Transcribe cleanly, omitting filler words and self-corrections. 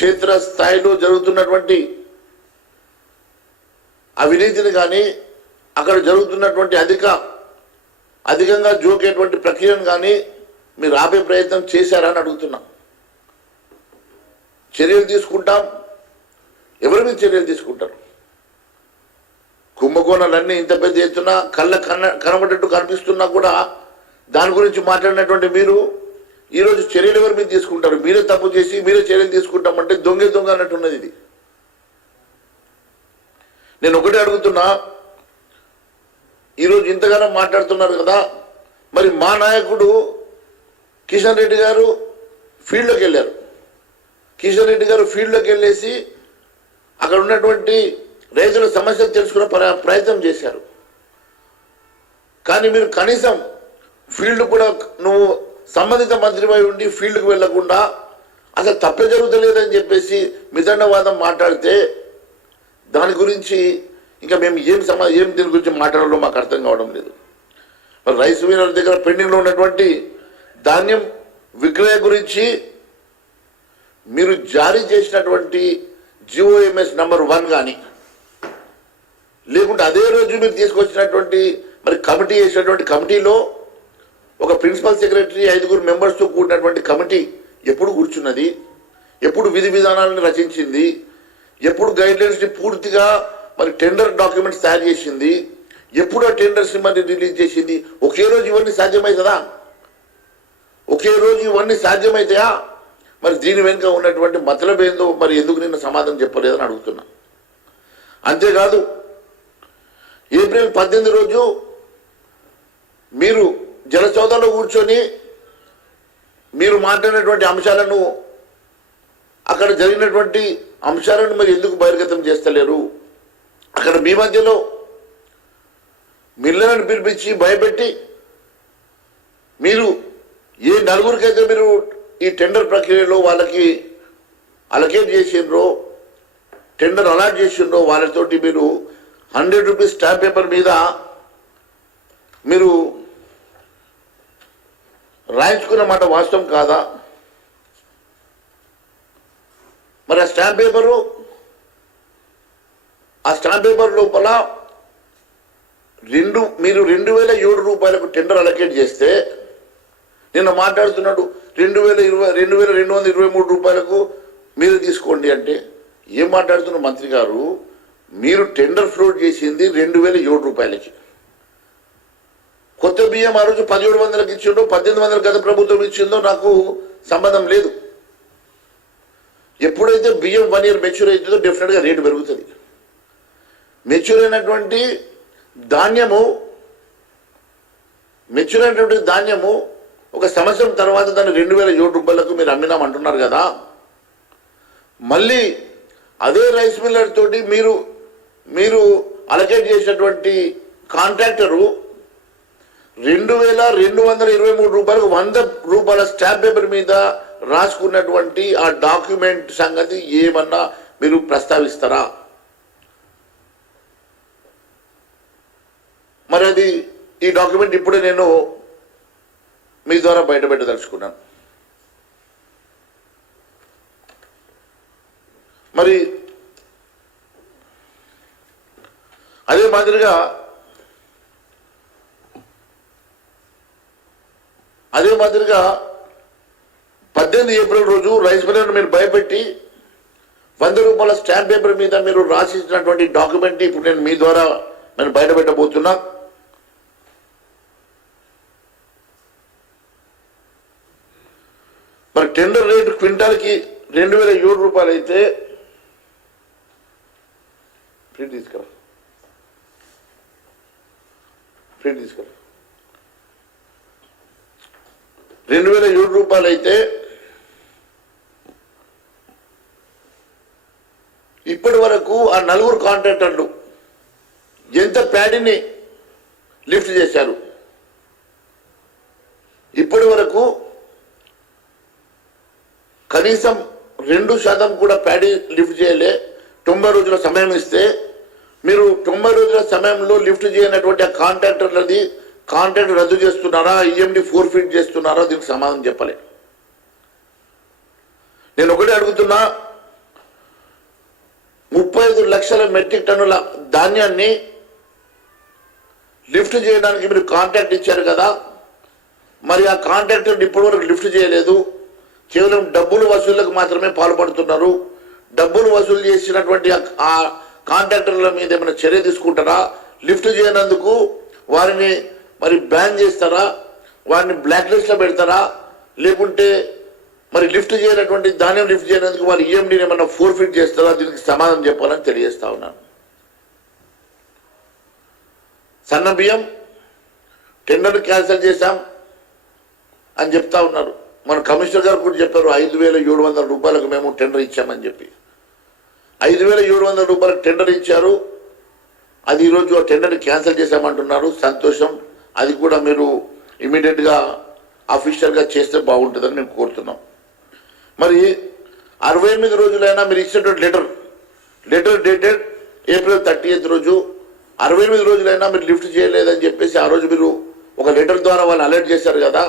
క్షేత్ర స్థాయిలో జరుగుతున్నటువంటి అవినీతిని కానీ అక్కడ జరుగుతున్నటువంటి అధికంగా జోకేటువంటి ప్రక్రియను కానీ మీరు ఆపే ప్రయత్నం చేశారని అడుగుతున్నా. చర్యలు తీసుకుంటాం. ఎవరి మీద చర్యలు తీసుకుంటారు? కుంభకోణాలన్నీ ఇంత పెద్ద ఎత్తున కనబడేట్టు కనిపిస్తున్నా కూడా దాని గురించి మాట్లాడినటువంటి మీరు ఈరోజు చర్యలు ఎవరి మీద తీసుకుంటారు? మీరే తప్పు చేసి మీరే చర్యలు తీసుకుంటామంటే దొంగ అన్నట్టున్నది ఇది. నేను ఒకటే అడుగుతున్నా, ఈరోజు ఇంతగానో మాట్లాడుతున్నారు కదా, మరి మా నాయకుడు కిషన్ రెడ్డి గారు ఫీల్డ్లోకి వెళ్ళారు. కిషన్ రెడ్డి గారు ఫీల్డ్లోకి వెళ్ళేసి అక్కడ ఉన్నటువంటి రైతుల సమస్యలు తెలుసుకునే ప్రయత్నం చేశారు. కానీ మీరు కనీసం ఫీల్డ్ కూడా నువ్వు సంబంధిత మంత్రిపై ఉండి ఫీల్డ్కి వెళ్లకుండా అసలు తప్పే జరుగుతలేదని చెప్పేసి మితండవాదం మాట్లాడితే దాని గురించి ఇంకా మేము ఏం దీని గురించి మాట్లాడాలో మాకు అర్థం కావడం లేదు. మరి రైస్ మిల్లర్ దగ్గర పెండింగ్లో ఉన్నటువంటి ధాన్యం విక్రయ గురించి మీరు జారీ చేసినటువంటి GOMS నంబర్ 1 కానీ లేకుంటే అదే రోజు మీరు తీసుకొచ్చినటువంటి మరి కమిటీ వేసినటువంటి కమిటీలో ఒక ప్రిన్సిపల్ సెక్రటరీ 5 మెంబర్స్తో కూడినటువంటి కమిటీ ఎప్పుడు కూర్చున్నది? ఎప్పుడు విధి విధానాలను రచించింది? ఎప్పుడు గైడ్లైన్స్ని పూర్తిగా మరి టెండర్ డాక్యుమెంట్స్ తయారు చేసింది? ఎప్పుడు ఆ టెండర్స్ని మరి రిలీజ్ చేసింది? ఒకే రోజు ఇవన్నీ సాధ్యమవుతుందా? ఒకే రోజు ఇవన్నీ సాధ్యమవుతాయా? మరి దీని వెనుక ఉన్నటువంటి మతలబ్ ఏందో మరి ఎందుకు నిన్న సమాధానం చెప్పలేదని అడుగుతున్నా. అంతేకాదు ఏప్రిల్ 18 రోజు మీరు జలసౌదాలో కూర్చొని మీరు మాట్లాడినటువంటి అంశాలను అక్కడ జరిగినటువంటి అంశాలను మరి ఎందుకు బహిర్గతం చేస్తలేరు? అక్కడ మీ మధ్యలో మిల్లర్లను పిలిపించి భయపెట్టి మీరు ఏ నలుగురికైతే మీరు ఈ టెండర్ ప్రక్రియలో వాళ్ళకి అలకేట్ చేసిండ్రో టెండర్ అలాట్ చేసిండ్రో వాళ్ళతోటి మీరు 100 రూపీస్ స్టాంప్ పేపర్ మీద మీరు రాయించుకున్న మాట వాస్తవం కాదా? మరి ఆ స్టాంప్ పేపర్ లోపల మీరు 2007 రూపాయలకు టెండర్ అలకేట్ చేస్తే నిన్న మాట్లాడుతున్నాడు 2223 రూపాయలకు మీరు తీసుకోండి అంటే ఏం మాట్లాడుతున్నారు మంత్రి గారు? మీరు టెండర్ ఫ్లోట్ చేసింది 2007 రూపాయలకి. కొత్త బియ్యం ఆ రోజు 1700కి ఇచ్చిండో 1800 గత ప్రభుత్వం ఇచ్చిందో నాకు సంబంధం లేదు. ఎప్పుడైతే బియ్యం 1 year మెచ్యూర్ అవుతుందో డెఫినెట్గా రేటు పెరుగుతుంది. మెచ్యూర్ అయినటువంటి ధాన్యము ఒక సంవత్సరం తర్వాత దాన్ని 2007 రూపాయలకు మీరు అమ్మినామంటున్నారు కదా. మళ్ళీ అదే రైస్ మిల్లర్ తోటి మీరు అలకేట్ చేసినటువంటి కాంట్రాక్టరు 2223 రూపాయలకు 100 రూపాయల స్టాంప్ పేపర్ మీద రాసుకున్నటువంటి ఆ డాక్యుమెంట్ సంగతి ఏమన్నా మీరు ప్రస్తావిస్తారా? మరి అది ఈ డాక్యుమెంట్ ఇప్పుడే నేను మీ ద్వారా బయటపెట్టదలుచుకున్నాను. మరి అదే మాదిరిగా 18 ఏప్రిల్ రోజు రైస్ మిల్లర్ను మీరు భయపెట్టి 100 రూపాయల స్టాంప్ పేపర్ మీద మీరు రాసిచ్చినటువంటి డాక్యుమెంట్ ఇప్పుడు నేను మీ ద్వారా నేను బయటపెట్టబోతున్నా. మరి టెండర్ రేటు క్వింటాల్కి 2007 రూపాయలు అయితే ప్రింట్ తీసుకురా 2007 రూపాయలు అయితే ఇప్పటి వరకు ఆ 4 కాంట్రాక్టర్లు ఎంత ప్యాడీని లిఫ్ట్ చేశారు? ఇప్పటి వరకు కనీసం 2% కూడా ప్యాడీ లిఫ్ట్ చేయలే. 90 రోజుల సమయం ఇస్తే మీరు 90 రోజుల సమయంలో లిఫ్ట్ చేయనటువంటి ఆ కాంట్రాక్టర్లది కాంట్రాక్ట్ రద్దు చేస్తున్నారా, EMD ఫోర్ఫిట్ చేస్తున్నారా? దీనికి సమాధానం చెప్పలే. నేను ఒకటే అడుగుతున్నా, 25 లక్షల మెట్రిక్ టన్నుల ధాన్యాన్ని లిఫ్ట్ చేయడానికి మీరు కాంట్రాక్ట్ ఇచ్చారు కదా, మరి ఆ కాంట్రాక్టర్ ఇప్పటివరకు లిఫ్ట్ చేయలేదు. కేవలం డబ్బులు వసూళ్లకు మాత్రమే పాల్పడుతున్నారు. డబ్బులు వసూలు చేసినటువంటి ఆ కాంట్రాక్టర్ల మీద ఏమైనా చర్య తీసుకుంటారా? లిఫ్ట్ చేయనందుకు వారిని మరి బ్యాన్ చేస్తారా? వారిని బ్లాక్ లిస్ట్లో పెడతారా? లేకుంటే మరి లిఫ్ట్ చేయనటువంటి ధాన్యం లిఫ్ట్ చేయనందుకు వారి ఈఎండీని ఏమైనా ఫోర్ఫిట్ చేస్తారా? దీనికి సమాధానం చెప్పాలని తెలియజేస్తా ఉన్నాను. సన్న బియ్యం టెండర్ క్యాన్సిల్ చేశాం అని చెప్తా ఉన్నారు. మన కమిషనర్ గారు కూడా చెప్పారు 5,700 రూపాయలకు మేము టెండర్ ఇచ్చామని చెప్పి. 5,700 రూపాయలకు టెండర్ ఇచ్చారు. అది ఈరోజు ఆ టెండర్ క్యాన్సిల్ చేశామంటున్నారు. సంతోషం. అది కూడా మీరు ఇమీడియట్గా అఫీషియల్గా చేస్తే బాగుంటుందని మేము కోరుతున్నాం. మరి 68 రోజులైనా మీరు ఇచ్చినటువంటి లెటర్ డేటెడ్ ఏప్రిల్ 30th రోజు 68 రోజులైనా మీరు లిఫ్ట్ చేయలేదని చెప్పేసి ఆ రోజు మీరు ఒక లెటర్ ద్వారా వాళ్ళు అలర్ట్ చేశారు కదా.